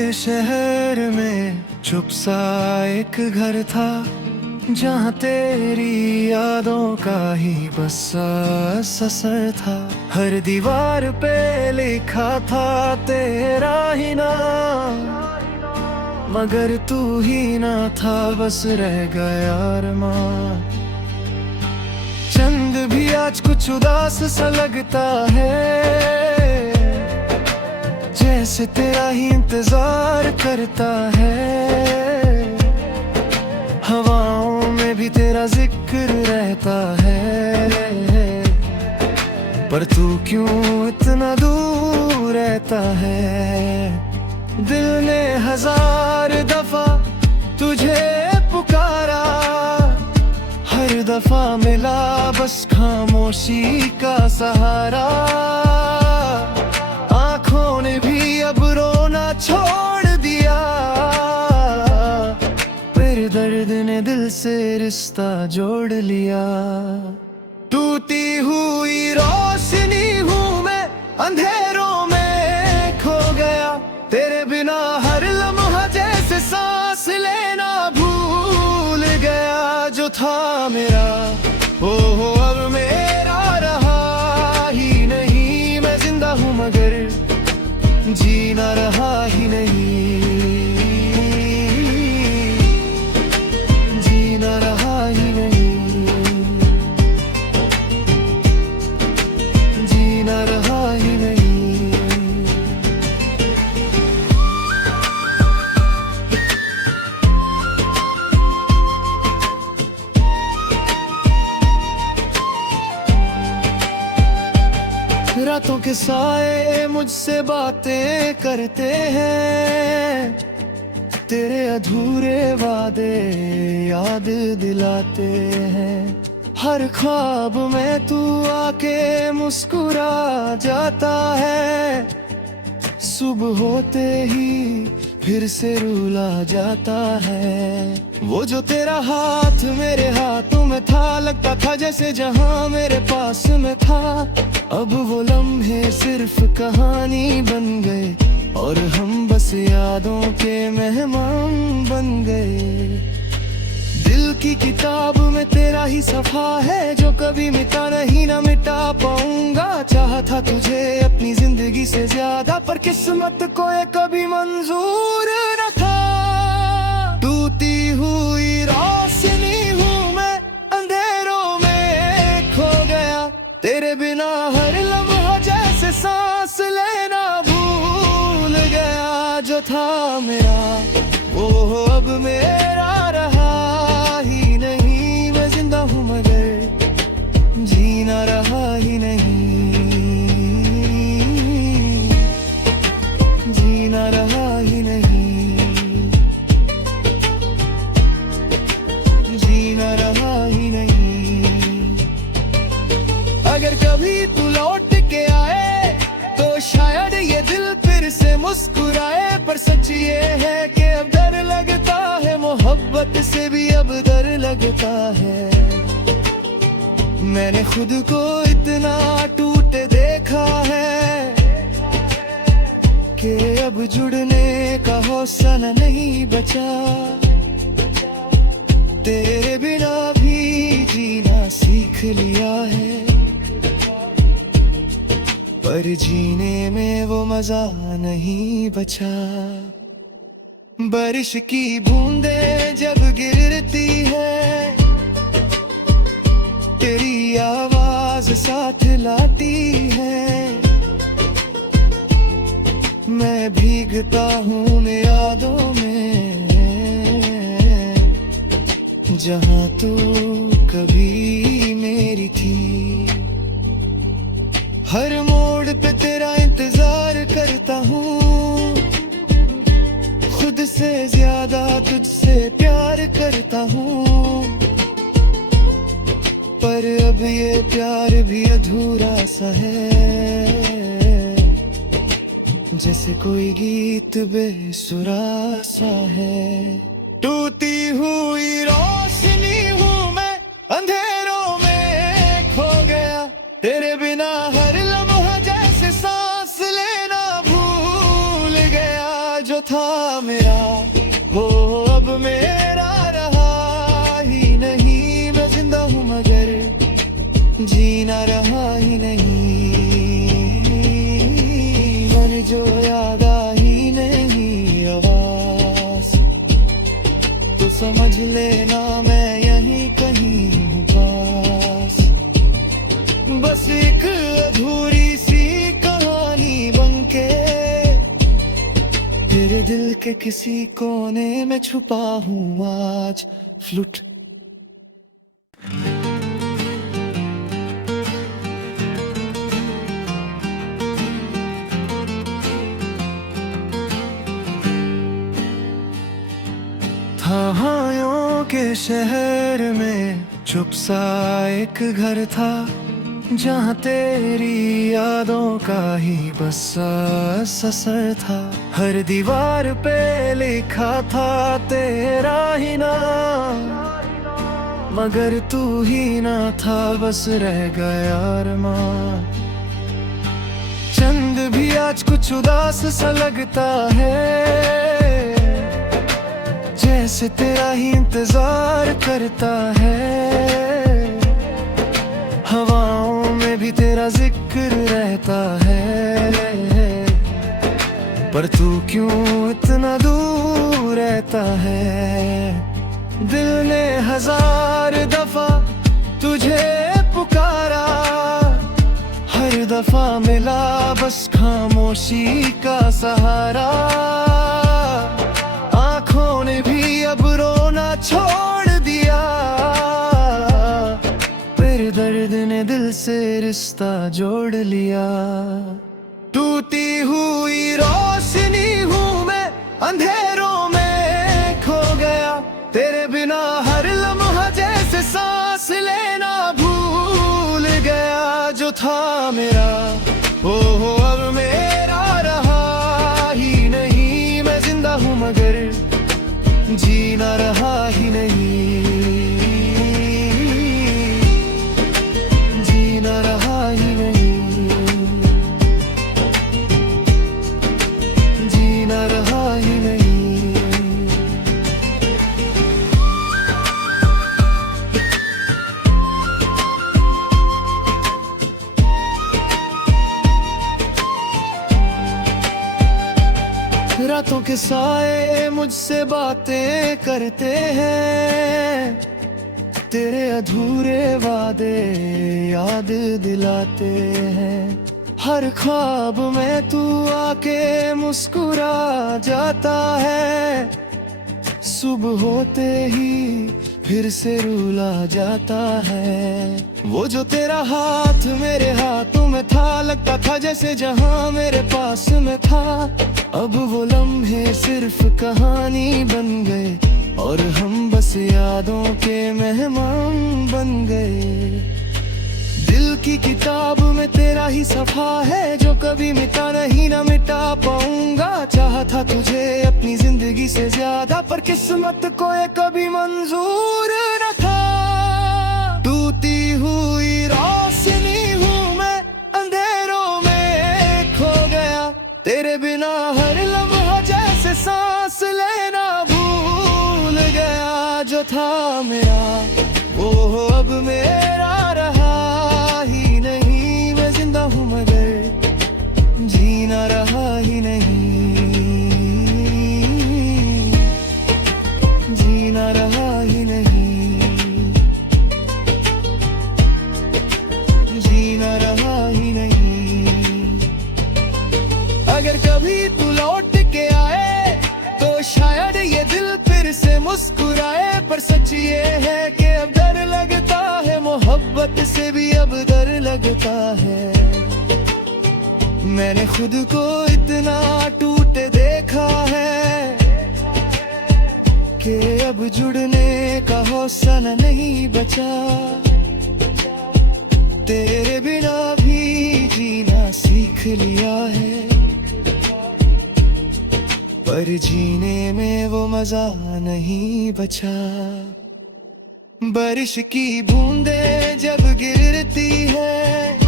के शहर में चुप सा एक घर था, जहाँ तेरी यादों का ही बस असर था। हर दीवार पे लिखा था तेरा ही नाम, मगर तू ही ना था, बस रह गया अरमान। चंद भी आज कुछ उदास सा लगता है, जैसे तेरा ही इंतजार करता है। हवाओं में भी तेरा जिक्र रहता है, पर तू क्यों इतना दूर रहता है। दिल ने 1000 दफा तुझे पुकारा, हर दफा मिला बस खामोशी का सहारा। आँखों ने भी अब रोना छोड़ दिया, फिर दर्द ने दिल से रिश्ता जोड़ लिया। टूटी हुई रोशनी हूँ मैं, अंधेरों में खो गया। तेरे बिना हर लम्हा जैसे सांस लेना भूल गया। जो था मेरा वो अब मेरा रहा ही नहीं। मैं जिंदा हूँ मगर जीना रहा ही नहीं, जीना रहा ही नहीं, जीना रहा ही नहीं। रातों के साए मुझसे बातें करते हैं, तेरे अधूरे वादे याद दिलाते हैं। हर ख्वाब में तू आके मुस्कुरा जाता है, सुबह होते ही फिर से रुला जाता है। वो जो तेरा हाथ मेरे हाथों में था, लगता था जैसे जहां मेरे पास में था। अब वो लम्हे सिर्फ कहानी बन गए, और हम बस यादों के मेहमान बन गए। दिल की किताब में तेरा ही सफा है, जो कभी मिटा नहीं ना मिटा पाऊंगा। चाहा था तुझे अपनी जिंदगी से ज्यादा, पर किस्मत को ये कभी मंजूर न था। टूटी हुई रोशनी हूँ मैं, अंधेरों में खो गया। तेरे बिना हर लम्हा जैसे सांस लेना भूल गया। जो था मेरा वो अब मेरा रहा ही नहीं। मैं जिंदा हूँ मगर जीना रहा ही नहीं, जीना रहा ही नहीं, जीना रहा ही नहीं। अगर कभी तू लौट के आए तो शायद ये दिल फिर से मुस्कुराए। पर सच ये है कि अब डर लगता है, मोहब्बत से भी अब डर लगता है। मैंने खुद को इतना टूटे देखा है कि अब जुड़ने का हौसला नहीं बचा। तेरे बिना भी जीना सीख लिया है, पर जीने में वो मजा नहीं बचा। बारिश की बूंदें जब गिरती है, तेरी आवाज साथ लाती है। मैं भीगता हूँ यादों में, जहाँ तू कभी मेरी थी। हर मोड़ पे तेरा इंतजार करता हूँ, खुद से ज्यादा तुझसे प्यार करता हूँ। पर अब ये प्यार भी अधूरा सा है, जैसे कोई गीत बेसुरा सा है। टूटी हुई रोशनी हूँ मैं, अंधेरों में खो गया। तेरे बिना हर लम्हा जैसे सांस लेना भूल गया। जो था समझ लेना मैं यहीं कहीं हूँ पास। बस एक अधूरी सी कहानी बनके तेरे दिल के किसी कोने में छुपा हूँ आज। फ्लूट कहानियों के शहर में चुप सा एक घर था, जहाँ तेरी यादों का ही बस असर था। हर दीवार पे लिखा था तेरा ही नाम, मगर तू ही ना था, बस रह गया अरमान। चंद भी आज कुछ उदास सा लगता है, जैसे तेरा ही इंतजार करता है। हवाओं में भी तेरा जिक्र रहता है, पर तू क्यों इतना दूर रहता है। दिल ने 1000 दफा तुझे पुकारा, हर दफा मिला बस खामोशी का सहारा। आँखों ने भी अब रोना छोड़ दिया, फिर दर्द ने दिल से रिश्ता जोड़ लिया। टूटी हुई रोशनी हूँ मैं, अंधेरों में खो गया। तेरे बिना हर लम्हा जैसे सांस लेना भूल गया। जो था मेरा वो अब मेरा रहा ही नहीं। मैं जिंदा हूँ मगर जीना रहा ही नहीं, जीना रहा ही नहीं, जीना रहा ही नहीं। रातों के साए मुझसे बातें करते हैं, तेरे अधूरे वादे याद दिलाते हैं। हर ख्वाब में तू आके मुस्कुरा जाता है, सुबह होते ही फिर से रुला जाता है। वो जो तेरा हाथ मेरे हाथों में था, लगता था जैसे जहां मेरे पास में था। अब वो लम्हे सिर्फ कहानी बन गए, और हम बस यादों के मेहमान बन गए। दिल की किताब में तेरा ही सफा है, जो कभी मिटा नहीं ना मिटा पाऊंगा। चाहा था तुझे अपनी जिंदगी से ज्यादा, पर किस्मत को ये कभी मंजूर न था। टूटी हुई रोशनी हूँ मैं, अंधेरों में खो गया। तेरे बिना हर लम्हा जैसे सांस लेना भूल गया। जो था मेरा वो अब मेरा रहा ही नहीं। मैं जिंदा हूँ मगर जीना रहा ही नहीं, जीना रहा ही नहीं, जीना रहा ही नहीं। अगर कभी तू लौट के आए तो शायद ये दिल फिर से मुस्कुराए। पर सच ये है कि अब डर लगता है, मोहब्बत से भी अब डर लगता है। मैंने खुद को इतना टूटे देखा है कि अब जुड़ने का हौसला नहीं बचा। तेरे बिना भी जीना सीख लिया है, पर जीने में वो मजा नहीं बचा। बारिश की बूंदें जब गिरती है,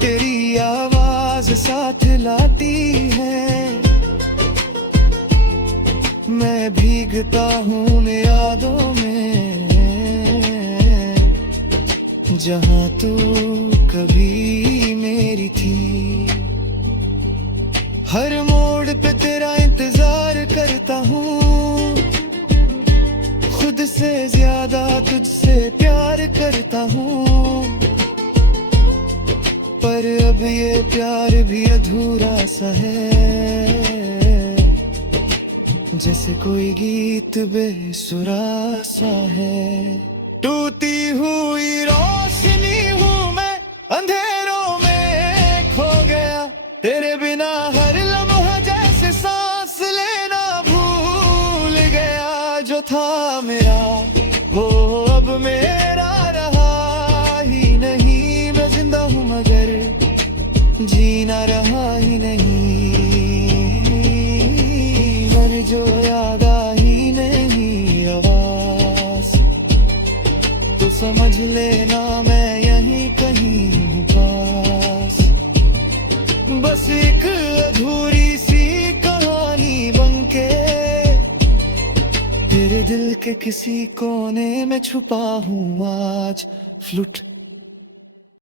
तेरी आवाज साथ लाती है। मैं भीगता हूँ यादों में, जहाँ तू कभी मेरी थी। हर मोड़ पे तेरा इंतजार करता हूँ, से ज्यादा तुझसे प्यार करता हूँ, पर अब ये प्यार भी अधूरा सा है, जैसे कोई गीत बेसुरा सा है। टूटी हुई रोशनी हूँ मैं, अंधेरों में खो गया, तेरे बिना हर लम्हा जैसे सांस लेना भूल गया। जो था मेरा वो अब मेरा रहा ही नहीं, मैं जिंदा हूँ मगर जीना रहा ही नहीं, मर जो याद आई नहीं आवाज, तो समझ लेना मैं यहीं कहीं हूँ पास। बस एक अधूरी सी कहानी बनके तेरे दिल के किसी कोने में छुपा हूँ आज। फ्लूट